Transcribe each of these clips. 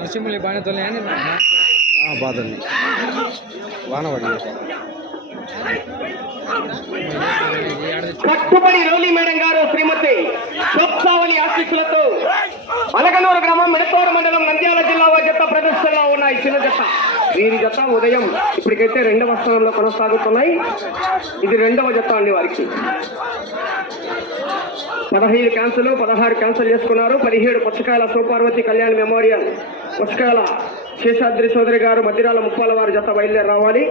నరసింహులు బాగానే తొలయాని బాధల్ని వాన కట్టుబడి రౌలి మేడం గారు శ్రీమతి శోత్సావళి ఆశీస్సులతో అలగనూరు గ్రామం మెడతోరు మండలం నంద్యాల జిల్లా జత ప్రదర్శనలో ఉన్నాయి. చిన్న జత. వీరి జత ఉదయం ఇప్పటికైతే రెండవ స్థానంలో కొనసాగుతున్నాయి. ఇది రెండవ జత అండి వారికి. పదహైదు క్యాన్సర్లు పదహారు క్యాన్సల్ చేసుకున్నారు. పదిహేడు పుచ్చకాయల సోపార్వతి కళ్యాణ్ మెమోరియల్ పుచ్చకాయల శేషాద్రి సోదరి గారు మధ్యరాల ముప్పాల వారి జత బయలుదేరి రావాలి.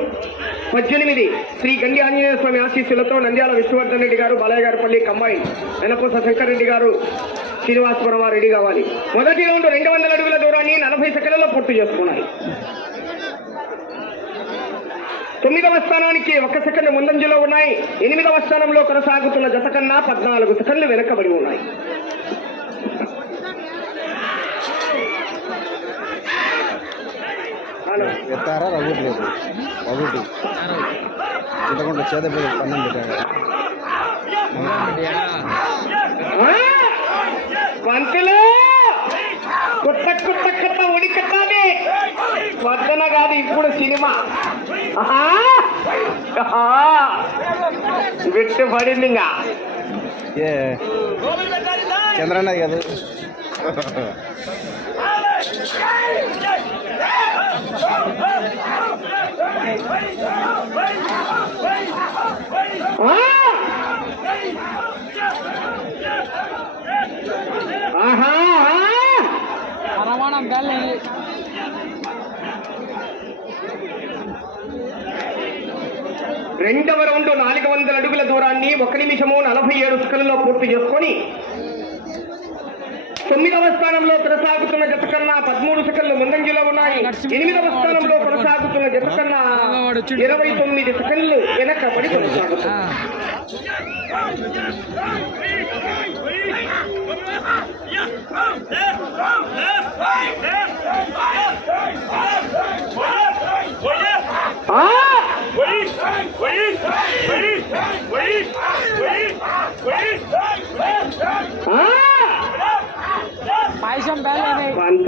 పద్దెనిమిది శ్రీ గండి ఆంజనేయ స్వామి ఆశీస్సులతో నంద్యాల విష్ణువర్ధన్ రెడ్డి గారు బాలయ్య గారిపల్లి కంబాయిన్ వెనపూస శంకర్ రెడ్డి గారు శ్రీనివాసపురం వారు రెడీ కావాలి. మొదటి రౌండ్ రెండు వందల అడుగుల దూరాన్ని నలభై సెకండ్లలో పూర్తి చేసుకున్నాయి. తొమ్మిదవ స్థానానికి ఒక సెకండ్ ముందంజలో ఉన్నాయి. ఎనిమిదవ స్థానంలో కొనసాగుతున్న జత కన్నా పద్నాలుగు సెకండ్లు వెనకబడి ఉన్నాయి. ఎత్తారా రవ్వట్లేదు రవ్వటి చింతకుండా చేదపల్లి పన్నం పెట్టాడు. కొత్త కొత్త వద్దన కాదు ఇప్పుడు సినిమా! విట్టు పడింది ఇంకా. ఏ చంద్రన్న కదా. రెండవ రౌండ్ నాలుగు వందల అడుగుల దూరాన్ని ఒక నిమిషము నలభై ఏడు సెకండ్లలో పూర్తి చేసుకొని తొమ్మిదవ స్థానంలో కొనసాగుతున్న జత కన్నా పదమూడు సెకండ్లు ముందంజలో ఉన్నాయి. ఎనిమిదవ స్థానంలో కొనసాగుతున్న జత కన్నా ఇరవై తొమ్మిది సెకండ్లు వెనకబడి కొనసాగుతుంది.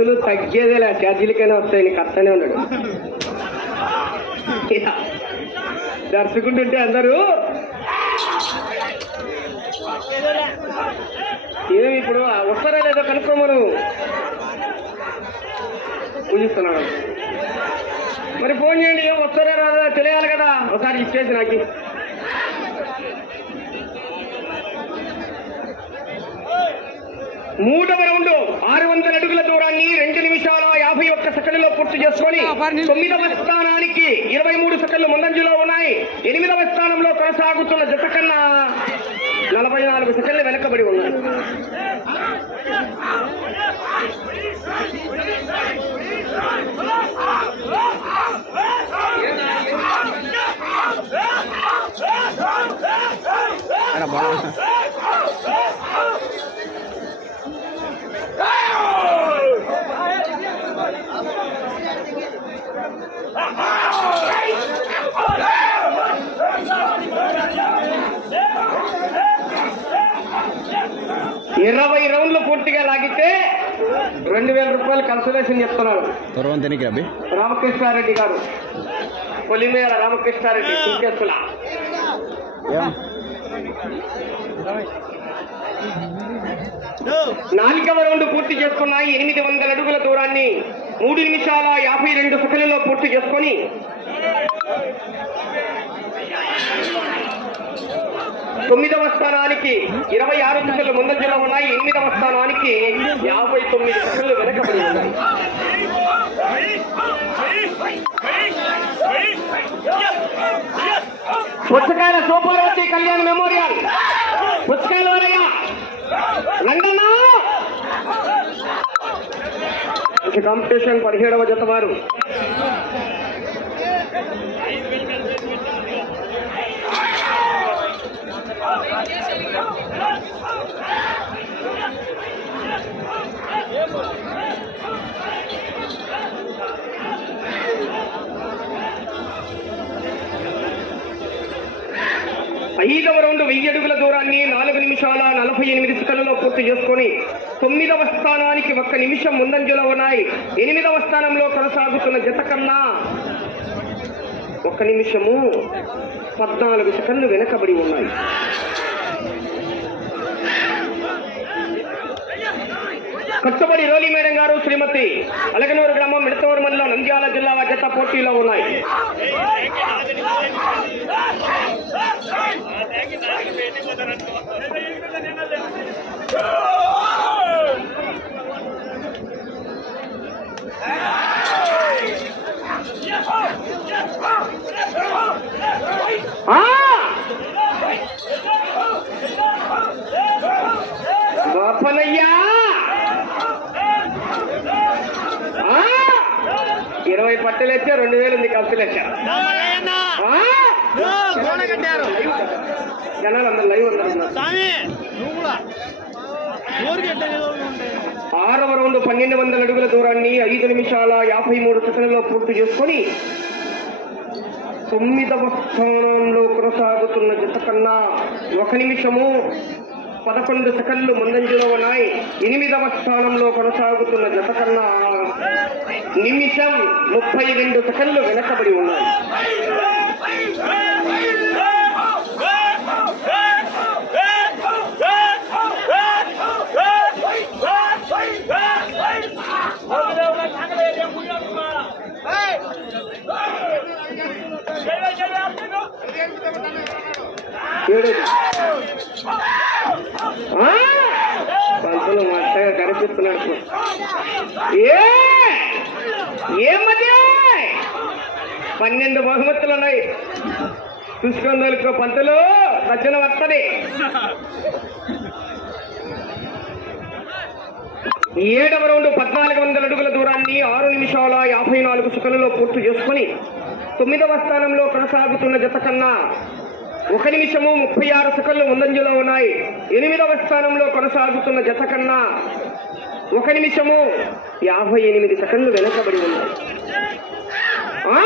బేలే పంతులు తగ్గేదేలే ఛార్జీలకైనా వస్తాయి నీకు అత్తనే ఉన్నాడు దర్శకుంటుంటే అందరూ ఏమి ఇప్పుడు వస్తారా లేదో కనుక్కోమను? పూజిస్తున్నాడు. మరి ఫోన్ చేయండి ఏం వస్తారా రాదా తెలియాలి కదా. ఒకసారి ఇచ్చేసి నాకు. మూడవ రౌండ్ ఆరు వందల అడుగుల దూరాన్ని రెండు నిమిషాల యాభై ఒక్క సెకండ్లో పూర్తి చేసుకొని తొమ్మిదవ స్థానానికి ఇరవై మూడు సెకండ్లు ముందంజలో ఉన్నాయి. ఎనిమిదవ స్థానంలో కొనసాగుతున్న జత కన్నా నలభై నాలుగు సెకండ్లు వెనకబడి ఉన్నాయి. ఇరవై రౌండ్లు పూర్తిగా లాగితే రెండు వేల రూపాయలు కన్సలేషన్ చెప్తున్నారు త్వరగా తినికి అభి రామకృష్ణారెడ్డి గారు. పొలిమేర రామకృష్ణారెడ్డి నాలుగవ రౌండ్ పూర్తి చేసుకున్నాయి. ఎనిమిది వందల అడుగుల దూరాన్ని మూడు నిమిషాల యాభై రెండు సెకండ్లలో పూర్తి చేసుకొని తొమ్మిదవ స్థానానికి ఇరవై ఆరు సెకండ్లు ముందంజలో ఉన్నాయి. ఎనిమిదవ స్థానానికి యాభై తొమ్మిది సెకండ్లు వెనకబడి ఉన్నాయి. పుచ్చకాయల సూపర్వతి కళ్యాణ్ మెమోరియల్. పుచ్చకాయల మంచి కాంపిటీషన్ పదిహేడవ జత వారు ఐదవ రౌండ్ వెయ్యి అడుగుల దూరాన్ని నాలుగు నిమిషాల నలభై ఎనిమిది సెకండ్లలో పూర్తి చేసుకొని తొమ్మిదవ స్థానానికి ఒక్క నిమిషం ముందంజలో ఉన్నాయి. ఎనిమిదవ స్థానంలో కొనసాగుతున్న జత కన్నా ఒక్క నిమిషము పద్నాలుగు సెకండ్లు వెనకబడి ఉన్నాయి. కట్టుబడి రోలి మేడం గారు శ్రీమతి అలగనూరు గ్రామం మిడతవూరు మండలం నంద్యాల జిల్లా జత పోటీలో ఉన్నాయి. ఆ! గోపనయ్యా ఆ! ఇరవై పట్టెలు వచ్చా రెండు వేలు ఉంది కప్పులు వచ్చా జనాలు అందరు లైవ్ అందరు ఆరవ రౌండ్ పన్నెండు వందల అడుగుల దూరాన్ని ఐదు నిమిషాల యాభై మూడు సెకండ్లలో పూర్తి చేసుకొని తొమ్మిదవ స్థానంలో కొనసాగుతున్న జత కన్నా ఒక నిమిషము పదకొండు సెకండ్లు ముందంజలో ఉన్నాయి. ఎనిమిదవ స్థానంలో కొనసాగుతున్న జత కన్నా నిమిషం ముప్పై రెండు సెకండ్లు వెనకబడి ఉన్నాయి. పంతులు మట్టగా కనిపిస్తున్నాడు ఏమది పన్నెండు బహుమతులు ఉన్నాయి. చూసుకొని పంతులు. రచన వస్తుంది ఏడవ రౌండ్ పద్నాలుగు వందల అడుగుల దూరాన్ని ఆరు నిమిషాల యాభై నాలుగు సెకండ్లలో పూర్తి చేసుకుని తొమ్మిదవ స్థానంలో కొనసాగుతున్న జత కన్నా ఒక నిమిషము ముప్పై ఆరు సెకండ్లు ముందంజలో ఉన్నాయి. ఎనిమిదవ స్థానంలో కొనసాగుతున్న జత కన్నా ఒక నిమిషము యాభై ఎనిమిది సెకండ్లు వెనకబడి ఉన్నాయి ఆ!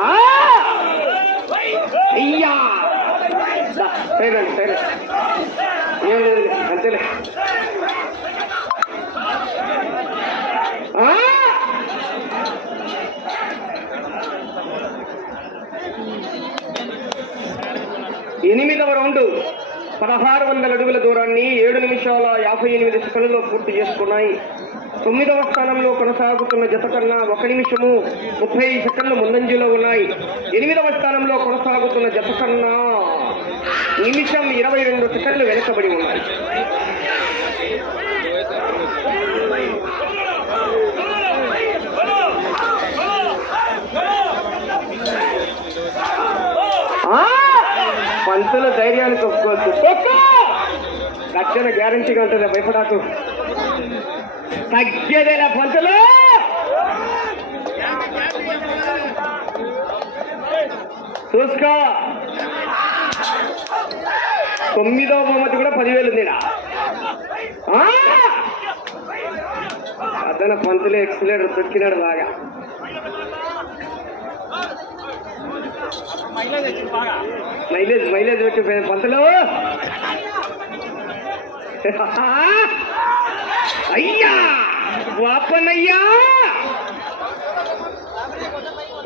ఆ! అయ్యా దా, సైలెంట్ సైలెంట్ ఏం లేదు అంతేలే ఆ! ఎనిమిదవ రౌండ్ పదహారు వందల అడుగుల దూరాన్ని ఏడు నిమిషాల యాభై ఎనిమిది సెకండ్లలో పూర్తి చేసుకున్నాయి. తొమ్మిదవ స్థానంలో కొనసాగుతున్న జత కన్నా ఒక నిమిషము ముప్పై సెకండ్లు ముందంజలో ఉన్నాయి. ఎనిమిదవ స్థానంలో కొనసాగుతున్న జత కన్నా నిమిషం ఇరవై రెండు సెకండ్లు వెనుకబడి ఉన్నాయి. పంతుల ధైర్యానికి ఒప్పుకోవచ్చు లక్షణ గ్యారంటీగా ఉంటుంది భయపడాకు. తగ్గేదేలా పంతులు! చూసుకో. తొమ్మిదవ బహుమతి కూడా పదివేలు ఉంది! అతను పంతులు ఎక్సలేటర్ తొక్కినాడు బాగా. మైలేజ్ మైలేజ్ పెట్టి పంతలో. అయ్యా! వాపనయ్యా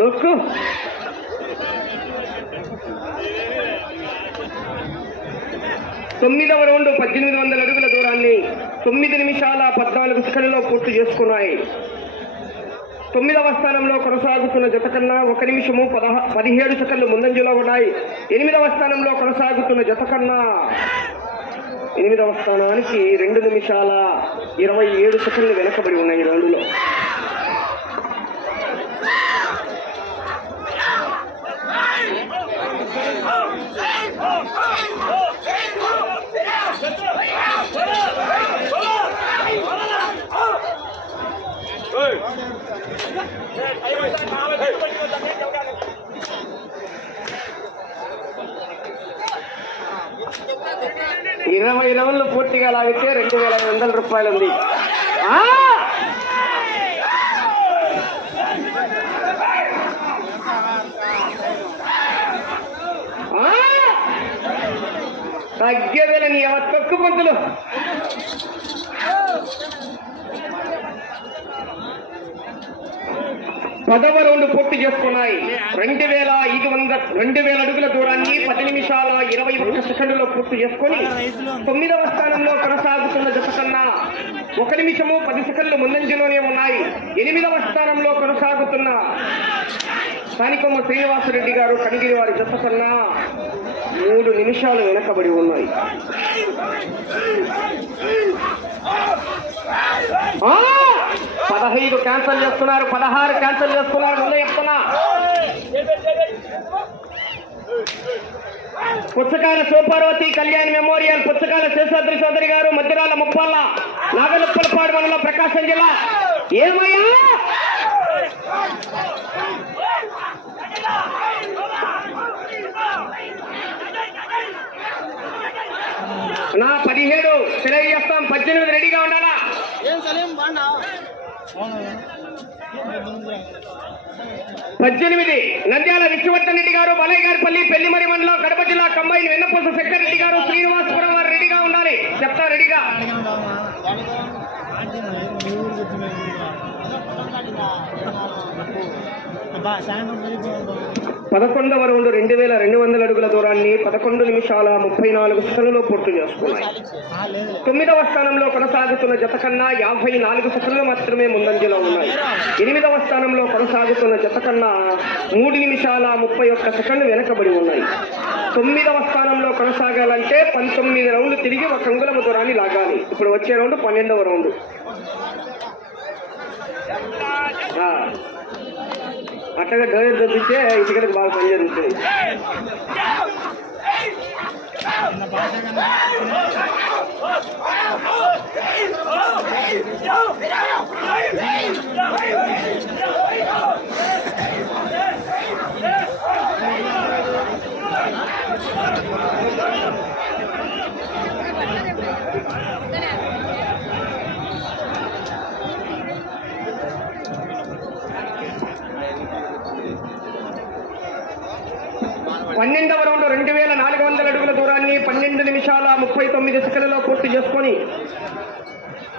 ఒక్కు. తొమ్మిదవ రౌండ్ పద్దెనిమిది వందల అడుగుల దూరాన్ని తొమ్మిది నిమిషాల పద్నాలుగు సెకండ్లో పూర్తి చేసుకున్నాయి. తొమ్మిదవ స్థానంలో కొనసాగుతున్న జత కన్నా ఒక నిమిషము పదహ పదిహేడు సెకండ్లు ముందంజలో ఉన్నాయి. ఎనిమిదవ స్థానంలో కొనసాగుతున్న జత కన్నా ఎనిమిదవ స్థానానికి రెండు నిమిషాల ఇరవై ఏడు సెకండ్లు వెనకబడి ఉన్నాయి ఈ ఇరవై రౌండ్లు పూర్తిగా లాగితే రెండు వేల ఐదు వందల రూపాయలు ఉంది తగ్గేదేలని ఎవరు తక్కువ పంతులు పదవ రౌండ్ పూర్తి చేసుకున్నాయి. రెండు వేల ఐదు వందల రెండు వేల అడుగుల దూరాన్ని పది నిమిషాల ఇరవై ఒక్క సెకండ్లో పూర్తి చేసుకొని తొమ్మిదవ స్థానంలో కొనసాగుతున్న జత కన్నా ఒక నిమిషము పది సెకండ్లు ముందంజలోనే ఉన్నాయి. ఎనిమిదవ స్థానంలో కొనసాగుతున్న స్థానికమ్మ శ్రీనివాసరెడ్డి గారు కనిగిరి వారి జత కన్నా మూడు నిమిషాలు వెనకబడి ఉన్నాయి. ఆ! పదహైదు క్యాన్సల్ చేస్తున్నారు పదహారు క్యాన్సల్ చేస్తున్నారు ముందే చెప్తున్నా. పుచ్చకాల సూపార్వతి కళ్యాణ్ మెమోరియల్ పుచ్చకాల శేషాద్రి చౌదరి గారు మధ్యరాల ముప్పాల నాగలుప్పలపాడు మండలం ప్రకాశం జిల్లా. ఏమయ్యా? నా పదిహేడు తెలియజేస్తాం పద్దెనిమిది రెడీగా ఉండాలా? పద్దెనిమిది నంద్యాల విష్ణువర్ధన్ రెడ్డి గారు బాలయ్య గారిపల్లి పెళ్ళిమరి మండలం కడప జిల్లా కంబైన్ వెన్నపూస శంకర్ రెడ్డి గారు శ్రీనివాసపురం వారు రెడీగా ఉండాలి. చెప్తా రెడీగా. పదకొండవ రౌండ్ రెండు వేల రెండు వందల అడుగుల దూరాన్ని పదకొండు నిమిషాల ముప్పై నాలుగు సెకండ్లో పూర్తి చేసుకున్నాయి. తొమ్మిదవ స్థానంలో కొనసాగుతున్న జత కన్నా యాభై నాలుగు సెకండ్లు మాత్రమే ముందంజలో ఉన్నాయి. ఎనిమిదవ స్థానంలో కొనసాగుతున్న జత కన్నా మూడు నిమిషాల ముప్పై ఒక్క సెకండ్లు వెనకబడి ఉన్నాయి. తొమ్మిదవ స్థానంలో కొనసాగాలంటే పంతొమ్మిది రౌండ్లు తిరిగి ఒక అంగుళం దూరాన్ని లాగాలి. ఇప్పుడు వచ్చే రౌండ్ పన్నెండవ రౌండ్. ఆ. అట్టగా డోర్ దొబ్బితే ఇంటికి బాగా పని జరుగుతుంది పన్నెండవ రౌండ్ రెండు వేల నాలుగు వందల అడుగుల దూరాన్ని పన్నెండు నిమిషాల ముప్పై తొమ్మిది సెకండ్లలో పూర్తి చేసుకొని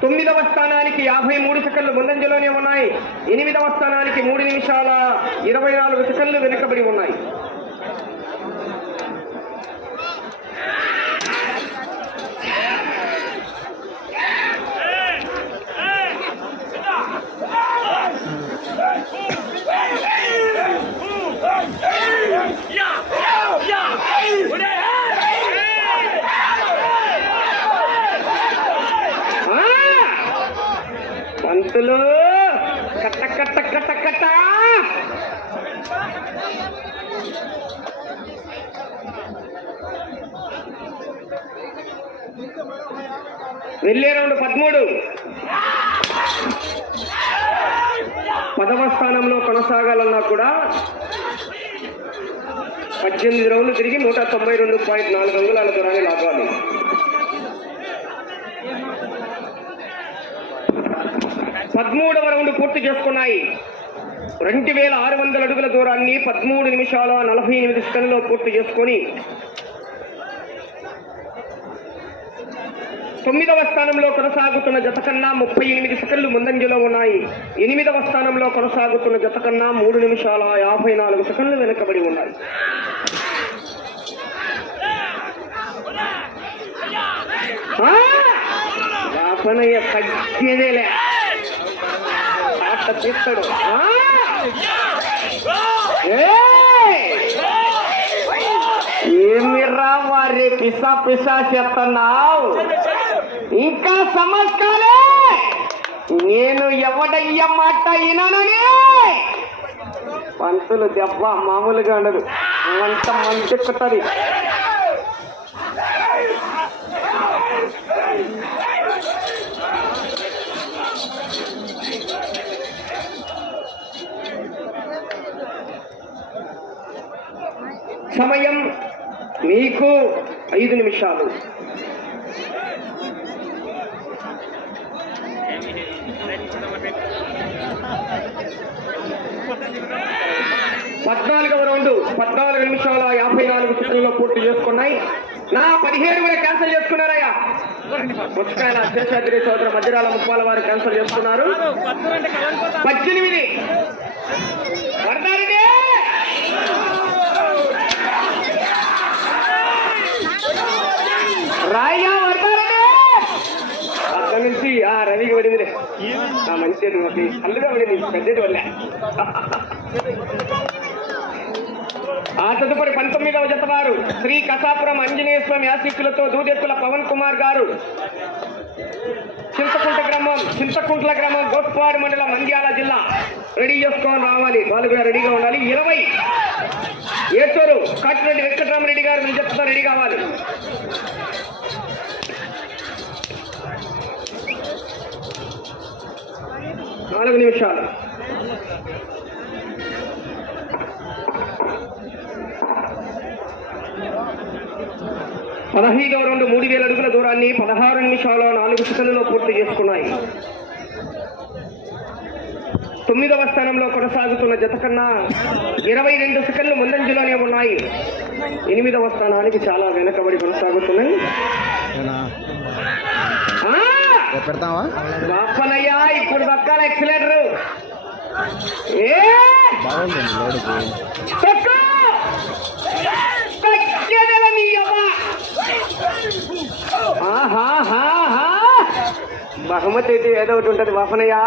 తొమ్మిదవ స్థానానికి యాభై మూడు సెకండ్లు ముందంజలోనే ఉన్నాయి. ఎనిమిదవ స్థానానికి మూడు నిమిషాల ఇరవై నాలుగు సెకండ్లు వెనుకబడి ఉన్నాయి. పంతులు కట్ట కట్ట కట్ట కట్ట. వెళ్ళే రౌండ్ పదమూడు. పదవ స్థానంలో కొనసాగాలన్నా కూడా పద్దెనిమిది రౌండ్లు తిరిగి నూట తొంభై రెండు పాయింట్ నాలుగు అంగుళాల దూరాన్ని లాగాలి. పదమూడవ రౌండ్ పూర్తి చేసుకున్నాయి. రెండు వేల ఆరు వందల అడుగుల దూరాన్ని పదమూడు నిమిషాల నలభై ఎనిమిది సెకండ్లో పూర్తి చేసుకొని తొమ్మిదవ స్థానంలో కొనసాగుతున్న జత కన్నా ముప్పై ఎనిమిది సెకండ్లు ముందంజలో ఉన్నాయి. ఎనిమిదవ స్థానంలో కొనసాగుతున్న జత కన్నా మూడు నిమిషాల యాభై నాలుగు సెకండ్లు వెనుకబడి ఉన్నాయి. ఆ! తగ్గేదేలే ఆట తీస్తాడు ఆ! ఏయ్! ఏమిరా వారి పిసా పిసా చెప్తున్నావు ఇంకా సమస్కారే నేను ఎవడయ్య మాట విననని పంతులు దెబ్బ మామూలుగా ఉండదు. అంత మంచి ఎక్కుతుంది సమయం మీకు ఐదు నిమిషాలు. పద్నాలుగవ రౌండ్ పద్నాలుగు నిమిషాల యాభై నాలుగు సెకండ్లో పూర్తి చేసుకున్నాయి. నా పదిహేడు కూడా క్యాన్సిల్ చేసుకున్నారయ్యా. పుచ్చకాయల శేషాద్రి సోదర మధ్యరాల ముప్పాల వారు క్యాన్సిల్ చేసుకున్నారు. పద్దెనిమిది. రాయిగా రాయ్యా అక్కడి నుంచి ఆ రవికి పడిందిలే. నా మంచి అల్లుగా పడింది పెద్దటి వల్ల ఆ తదుపరి పంతొమ్మిదవ జత వారు శ్రీ కసాపురం ఆంజనేయ స్వామి ఆశీస్సులతో దూదెత్తుల పవన్ కుమార్ గారు. చింతకుంట గ్రామం చింతకుంట్ల గ్రామం గోస్పాడు మండలం నంద్యాల జిల్లా. రెడీ చేసుకొని రావాలి. వాళ్ళు కూడా రెడీగా ఉండాలి. ఇరవై ఏటూరు కాటిరెడ్డి వెంకటరామరెడ్డి గారు నేను జతతో రెడీ కావాలి. నాలుగు నిమిషాలు. పదహైదవ రెండు మూడు వేల అడుగుల దూరాన్ని పదహారు నిమిషాల నాలుగు సెకండ్లలో పూర్తి చేసుకున్నాయి. తొమ్మిదవ స్థానంలో కొనసాగుతున్న జత కన్నా ఇరవై రెండు సెకండ్లు ముందంజలోనే ఉన్నాయి. ఎనిమిదవ స్థానానికి చాలా వెనకబడి కొనసాగుతున్నాయి. పెడతావా? ఇప్పుడు దక్కాల ఎక్సలేటర్. ఏ! బహుమతి అయితే ఏదో ఒకటి ఉంటది బాపనయ్యా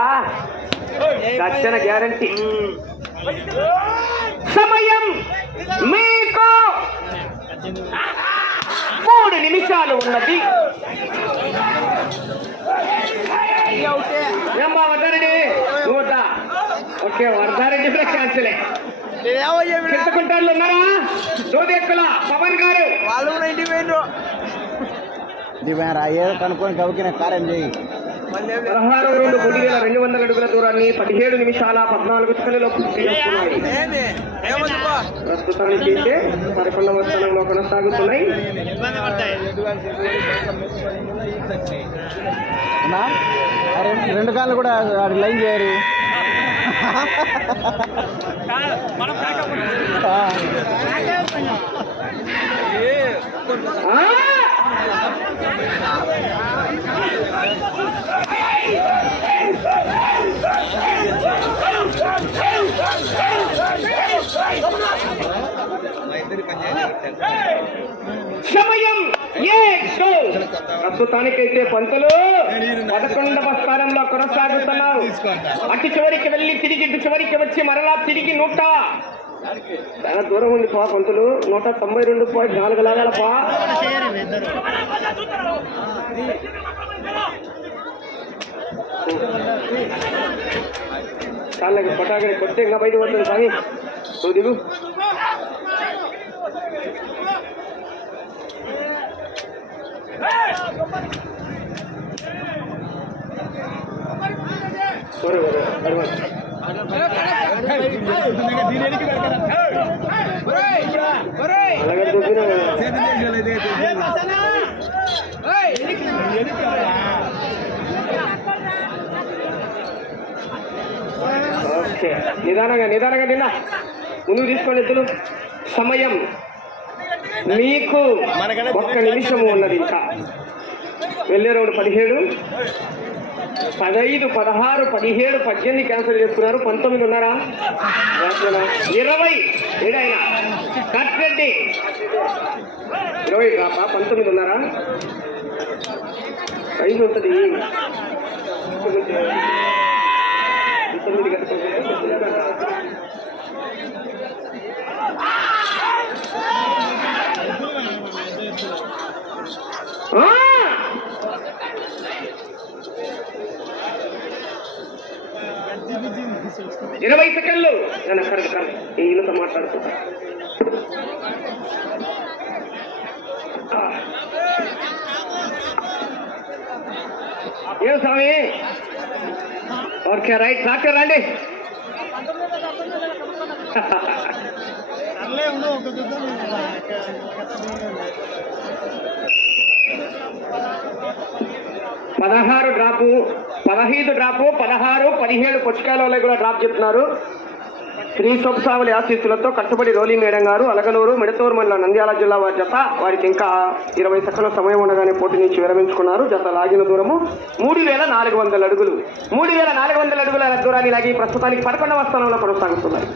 దక్షిణ గ్యారంటీ. సమయం మీకు మూడు నిమిషాలు ఉన్నది. ఏమ్మా వద్దారెడ్డి నువ్వు వద్దా? ఓకే వరదారెడ్డి కూడా క్యాన్సిలే. చింతకుంటాళ్ళు ఉన్నారా? దోదెక్కుల పవన్ గారు. వాళ్ళు కూడా ఇంటికి పోయినరు దివ్యారా ఏదో కనుక్కొని గవికిన కార్యం చేయి. పదహారు రెండు మూడు వేల రెండు వందల అడుగుల దూరాన్ని పదిహేడు నిమిషాల పద్నాలుగు సెకండ్లలో పూర్తి చేసుకున్నాయి ప్రస్తుతానికి అయితే పదకొండవ స్థానంలో కొనసాగుతున్నాయి. రెండు కాళ్ళు కూడా లైన్ చేయరు. ఆ! సమయం. ప్రస్తుతానికైతే పంతులు పదకొండవ స్థానంలో కొనసాగుతున్నావు అటు చివరికి వెళ్ళి తిరిగి ఇటు చివరికి వచ్చి మరలా తిరిగి నూట చాలా దూరం ఉంది పా పంతులు. నూట తొంభై రెండు పాయింట్ నాలుగు లాగాల పా. చాలకి పటాకడి కొట్టే ఇంకా బయట పడుతుంది స్వామి. నువ్వు దిగు సరే నిదానంగా నిదానంగా నిన్న ముందుకు తీసుకోండి ఇద్దరు సమయం. మీకు ఒక్క నిమిషము ఉన్నది ఇంకా. వెళ్ళే రోడ్డు పదిహేడు. పదహైదు పదహారు పదిహేడు పద్దెనిమిది క్యాన్సిల్ చేసుకున్నారు. పంతొమ్మిది ఉన్నారా? ఇరవై. ఏడైనా కట్టండి ఇరవై రాపా పంతొమ్మిది ఉన్నారా? ఐదు ఉంటుంది. పంతొమ్మిది కట్టుకుంటే ఆ! ఇరవై సెకండ్లు. నేను అక్కడికి కరెక్ట్ ఈయనతో మాట్లాడుకుంటా ఆ. ఏం స్వామి? Okay right. డాక్టర్ రండి. పదహారు డ్రాపు పదహైదు డ్రాపు పదహారు పదిహేడు పుచ్చకాయలలో కూడా డ్రాప్ చెప్తున్నారు. శ్రీ సొబ్సావులి ఆశీస్సులతో కట్టుబడి రోలీ మేడం గారు అలగనూరు మిడతూరు మండలం నంద్యాల జిల్లా వారి జత. వారికి ఇంకా ఇరవై సెకండ్ల సమయం ఉండగానే పోటీ నుంచి విరమించుకున్నారు. జత లాగిన దూరము మూడు వేల నాలుగు వందల అడుగులు. మూడు వేల నాలుగు వందల అడుగుల దూరాన్ని లాగి ప్రస్తుతానికి పదకొండవ స్థానంలో కొనసాగుతున్నారు.